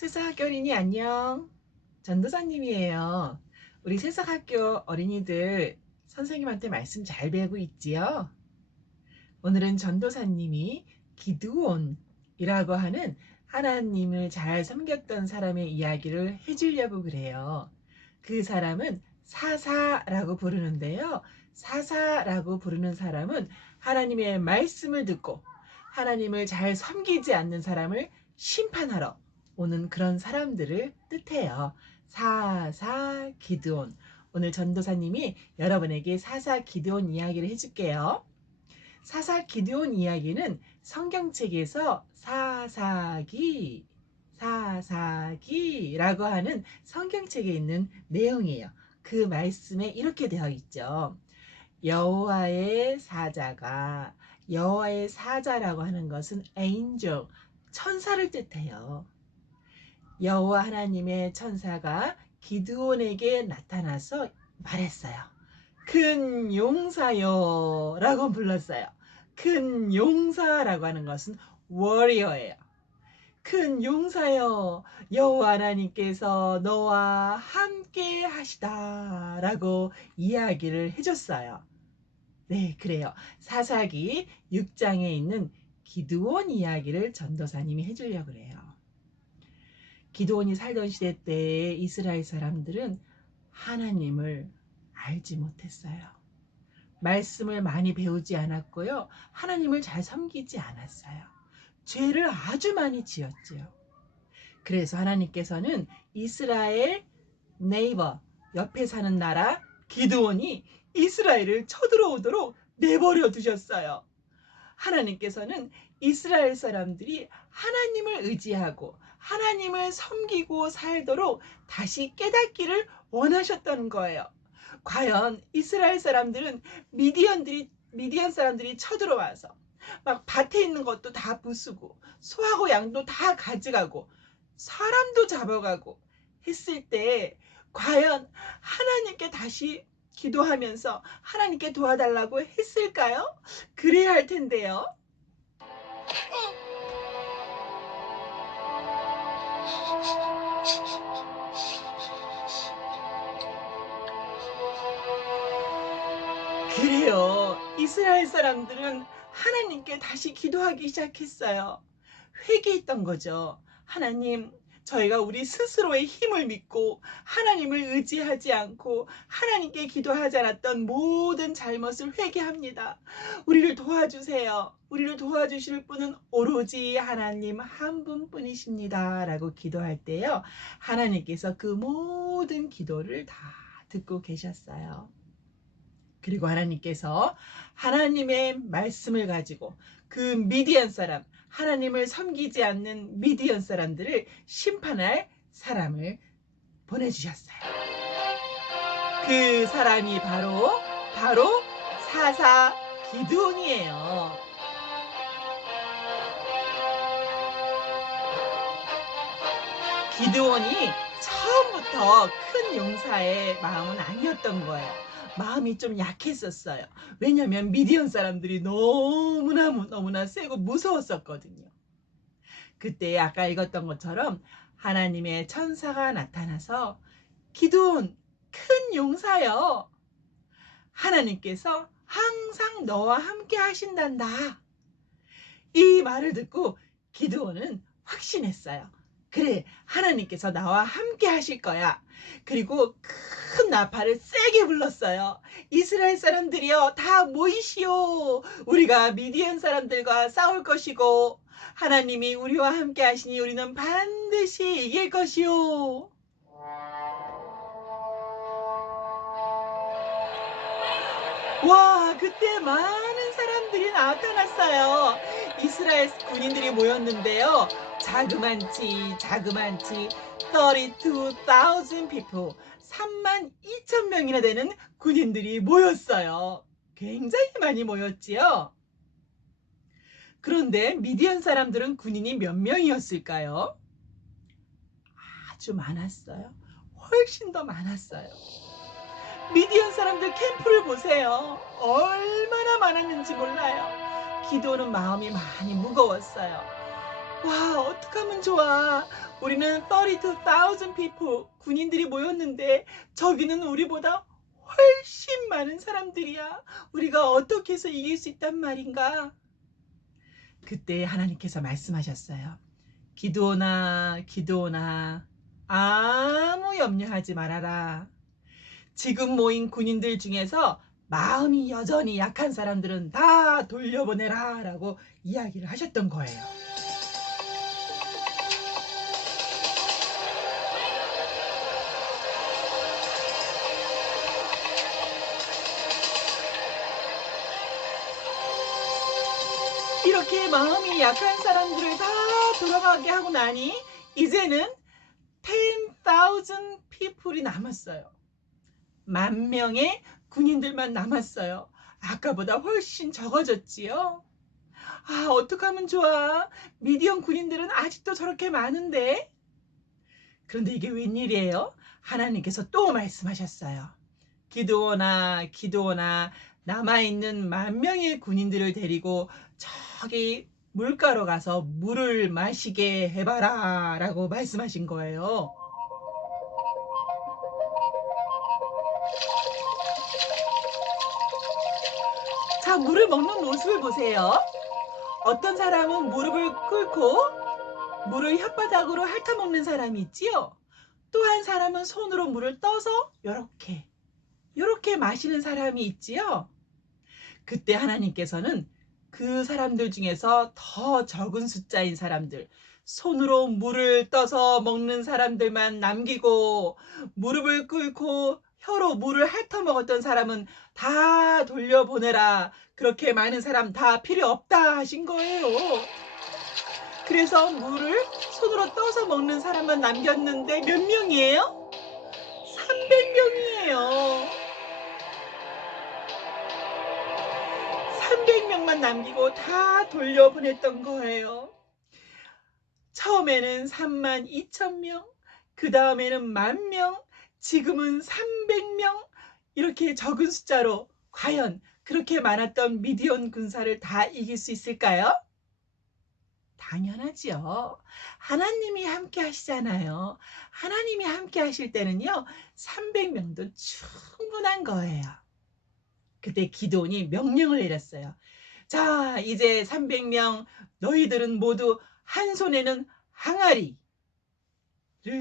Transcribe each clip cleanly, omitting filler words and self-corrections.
새싹학교 어린이 안녕. 전도사님이에요. 우리 새싹학교 어린이들 선생님한테 말씀 잘 배우고 있지요? 오늘은 전도사님이 기드온이라고 하는 하나님을 잘 섬겼던 사람의 이야기를 해주려고 그래요. 그 사람은 사사라고 부르는데요. 사사라고 부르는 사람은 하나님의 말씀을 듣고 하나님을 잘 섬기지 않는 사람을 심판하러 오는 그런 사람들을 뜻해요. 사사 기드온. 오늘 전도사님이 여러분에게 사사 기드온 이야기를 해줄게요. 사사 기드온 이야기는 성경책에서 사사기라고 하는 성경책에 있는 내용이에요. 그 말씀에 이렇게 되어 있죠. 여호와의 사자라고 하는 것은 angel, 천사를 뜻해요. 여호와 하나님의 천사가 기드온에게 나타나서 말했어요. 큰 용사여 라고 불렀어요. 큰 용사라고 하는 것은 warrior예요. 큰 용사여, 여호와 하나님께서 너와 함께 하시다 라고 이야기를 해줬어요. 네, 그래요. 사사기 6장에 있는 기드온 이야기를 전도사님이 해주려고 그래요. 기드온이 살던 시대 때 이스라엘 사람들은 하나님을 알지 못했어요. 말씀을 많이 배우지 않았고요. 하나님을 잘 섬기지 않았어요. 죄를 아주 많이 지었지요. 그래서 하나님께서는 이스라엘 네이버, 옆에 사는 나라 기드온이 이스라엘을 쳐들어오도록 내버려 두셨어요. 하나님께서는 이스라엘 사람들이 하나님을 의지하고 하나님을 섬기고 살도록 다시 깨닫기를 원하셨다는 거예요. 과연 이스라엘 사람들은 미디안 사람들이 쳐들어와서 막 밭에 있는 것도 다 부수고 소하고 양도 다 가져가고 사람도 잡아가고 했을 때 과연 하나님께 다시 기도하면서 하나님께 도와달라고 했을까요? 그래야 할 텐데요. 그래요. 이스라엘 사람들은 하나님께 다시 기도하기 시작했어요. 회개했던 거죠. 하나님, 저희가 우리 스스로의 힘을 믿고 하나님을 의지하지 않고 하나님께 기도하지 않았던 모든 잘못을 회개합니다. 우리를 도와주세요. 우리를 도와주실 분은 오로지 하나님 한 분뿐이십니다. 라고 기도할 때요. 하나님께서 그 모든 기도를 다 듣고 계셨어요. 그리고 하나님께서 하나님의 말씀을 가지고 그 미디안 사람, 하나님을 섬기지 않는 미디안 사람들을 심판할 사람을 보내주셨어요. 그 사람이 바로 사사 기드온이에요. 기드온이 처음부터 큰 용사의 마음은 아니었던 거예요. 마음이 좀 약했었어요. 왜냐하면 미디안 사람들이 너무나 세고 무서웠었거든요. 그때 아까 읽었던 것처럼 하나님의 천사가 나타나서 기드온, 큰 용사여, 하나님께서 항상 너와 함께 하신단다. 이 말을 듣고 기드온은 확신했어요. 그래, 하나님께서 나와 함께 하실 거야. 그리고 큰 나팔을 세게 불렀어요. 이스라엘 사람들이여, 다 모이시오. 우리가 미디안 사람들과 싸울 것이고 하나님이 우리와 함께 하시니 우리는 반드시 이길 것이오. 와, 그때 많은 사람들이 나타났어요. 이스라엘 군인들이 모였는데요. 자그만치 32,000 people, 32,000명이나 되는 군인들이 모였어요. 굉장히 많이 모였지요. 그런데 미디안 사람들은 군인이 몇 명이었을까요? 아주 많았어요. 훨씬 더 많았어요. 미디안 사람들 캠프를 보세요. 얼마나 많았는지 몰라요. 기도는 마음이 많이 무거웠어요. 와, 어떡하면 좋아. 우리는 32,000 people 군인들이 모였는데 저기는 우리보다 훨씬 많은 사람들이야. 우리가 어떻게 해서 이길 수 있단 말인가? 그때 하나님께서 말씀하셨어요. 기드온아, 기드온아, 아무 염려하지 말아라. 지금 모인 군인들 중에서 마음이 여전히 약한 사람들은 다 돌려보내라 라고 이야기를 하셨던 거예요. 이렇게 마음이 약한 사람들을 다 돌아가게 하고 나니 이제는 10,000 people이 남았어요. 10,000명의 군인들만 남았어요. 아까보다 훨씬 적어졌지요. 아, 어떡하면 좋아. 미디안 군인들은 아직도 저렇게 많은데. 그런데 이게 웬일이에요? 하나님께서 또 말씀하셨어요. 기드온아, 기드온아, 남아있는 10,000명의 군인들을 데리고 저기 물가로 가서 물을 마시게 해봐라 라고 말씀하신 거예요. 자, 물을 먹는 모습을 보세요. 어떤 사람은 무릎을 꿇고 물을 혓바닥으로 핥아먹는 사람이 있지요. 또 한 사람은 손으로 물을 떠서 요렇게 마시는 사람이 있지요. 그때 하나님께서는 그 사람들 중에서 더 적은 숫자인 사람들, 손으로 물을 떠서 먹는 사람들만 남기고 무릎을 꿇고 혀로 물을 핥아먹었던 사람은 다 돌려보내라. 그렇게 많은 사람 다 필요 없다 하신 거예요. 그래서 물을 손으로 떠서 먹는 사람만 남겼는데 몇 명이에요? 300명이에요. 300명만 남기고 다 돌려보냈던 거예요. 처음에는 32,000명, 그 다음에는 10,000명, 지금은 300명, 이렇게 적은 숫자로 과연 그렇게 많았던 미디안 군사를 다 이길 수 있을까요? 당연하지요. 하나님이 함께 하시잖아요. 하나님이 함께 하실 때는요, 300명도 충분한 거예요. 그때 기드온이 명령을 내렸어요. 자, 이제 300명 너희들은 모두 한 손에는 항아리를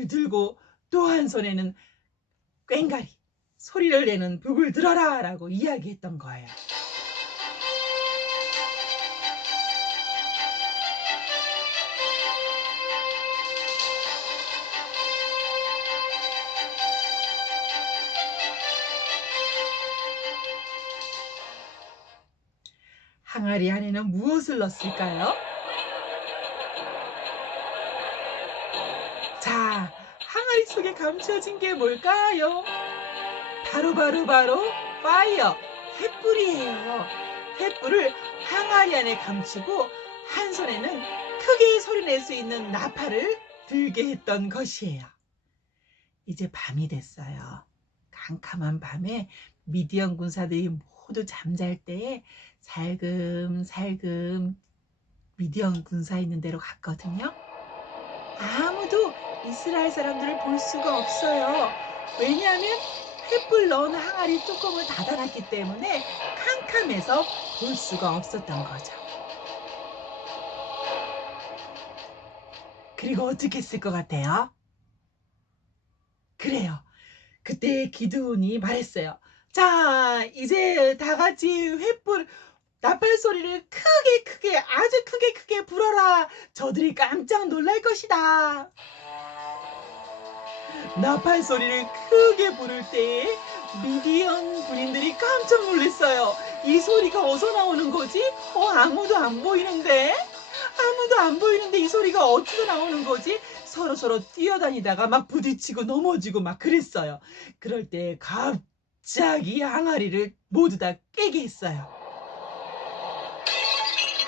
들고 또 한 손에는 꽹가리, 소리를 내는 북을 들어라 라고 이야기했던 거예요. 항아리 안에는 무엇을 넣었을까요? 자, 항아리 속에 감춰진 게 뭘까요? 바로 파이어, 횃불이에요. 횃불을 항아리 안에 감추고 한 손에는 크게 소리낼 수 있는 나팔을 들게 했던 것이에요. 이제 밤이 됐어요. 캄캄한 밤에 미디안 군사들이 모두 잠잘 때에 살금살금 미디안 군사 있는 데로 갔거든요. 아무도 이스라엘 사람들을 볼 수가 없어요. 왜냐하면 횃불 넣은 항아리 뚜껑을 닫아놨기 때문에 캄캄해서 볼 수가 없었던 거죠. 그리고 어떻게 했을 것 같아요? 그래요. 그때 기드온이 말했어요. 자, 이제 다 같이 횃불 나팔 소리를 크게 아주 크게 불어라. 저들이 깜짝 놀랄 것이다. 나팔 소리를 크게 부를 때에 미디안 군인들이 깜짝 놀랐어요. 이 소리가 어디서 나오는 거지? 아무도 안 보이는데? 아무도 안 보이는데 이 소리가 어디서 나오는 거지? 서로 뛰어다니다가 막 부딪히고 넘어지고 막 그랬어요. 그럴 때 갑자기 항아리를 모두 다 깨게 했어요.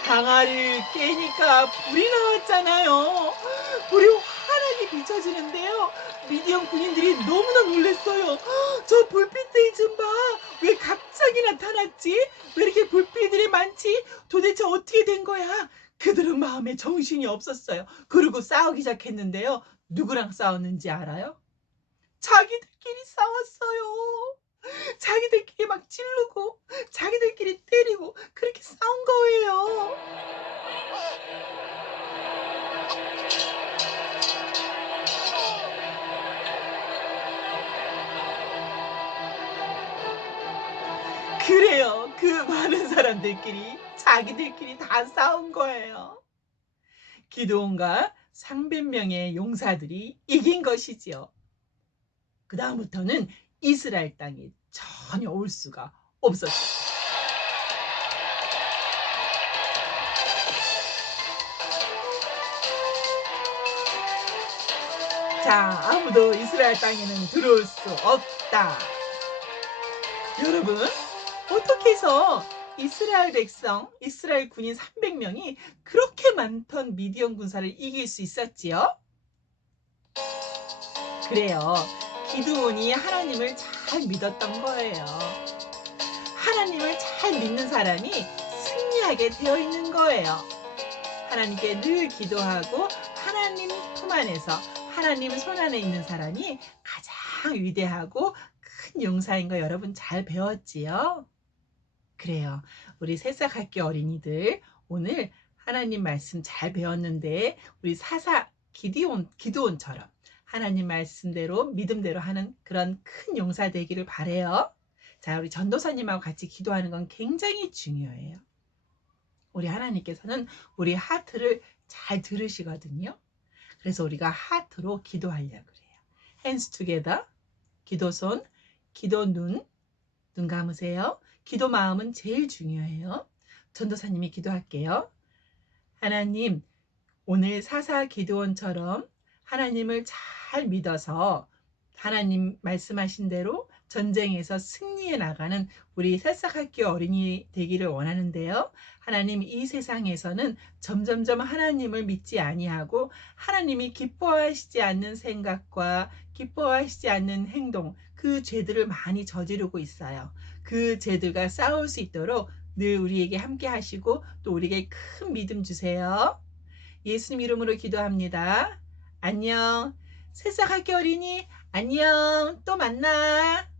항아리를 깨니까 불이 나왔잖아요. 불이 환하게 비춰지는데요. 미디안 군인들이 너무나 놀랐어요. 저 불빛들 좀 봐. 왜 갑자기 나타났지? 왜 이렇게 불빛들이 많지? 도대체 어떻게 된 거야? 그들은 마음에 정신이 없었어요. 그리고 싸우기 시작했는데요. 누구랑 싸웠는지 알아요? 자기들끼리 싸웠어요. 자기들끼리 막 찌르고 자기들끼리 때리고 그렇게 싸운 거예요. 그래요. 그 많은 사람들끼리 자기들끼리 다 싸운 거예요. 기드온과 300 명의 용사들이 이긴 것이지요. 그다음부터는 이스라엘 땅에 전혀 올 수가 없었어요. 자, 아무도 이스라엘 땅에는 들어올 수 없다. 여러분, 어떻게 해서 이스라엘 백성, 이스라엘 군인 300 명이 그렇게 많던 미디안 군사를 이길 수 있었지요? 그래요. 기드온이 하나님을 잘 믿었던 거예요. 하나님을 잘 믿는 사람이 승리하게 되어 있는 거예요. 하나님께 늘 기도하고 하나님 품 안에서 하나님 손 안에 있는 사람이 가장 위대하고 큰 용사인 거 여러분 잘 배웠지요? 그래요. 우리 새싹학교 어린이들 오늘 하나님 말씀 잘 배웠는데 우리 사사 기드온처럼 하나님 말씀대로 믿음대로 하는 그런 큰 용사 되기를 바래요. 자, 우리 전도사님하고 같이 기도하는 건 굉장히 중요해요. 우리 하나님께서는 우리 하트를 잘 들으시거든요. 그래서 우리가 하트로 기도하려고 그래요. Hands together. 기도손, 기도 눈 감으세요. 기도 마음은 제일 중요해요. 전도사님이 기도할게요. 하나님, 오늘 사사 기드온처럼 하나님을 잘 믿어서 하나님 말씀하신 대로 전쟁에서 승리해 나가는 우리 새싹학교 어린이 되기를 원하는데요. 하나님, 이 세상에서는 점점점 하나님을 믿지 아니하고 하나님이 기뻐하시지 않는 생각과 기뻐하시지 않는 행동, 그 죄들을 많이 저지르고 있어요. 그 죄들과 싸울 수 있도록 늘 우리에게 함께 하시고 또 우리에게 큰 믿음 주세요. 예수님 이름으로 기도합니다. 안녕. 새싹학교 어린이 안녕. 또 만나.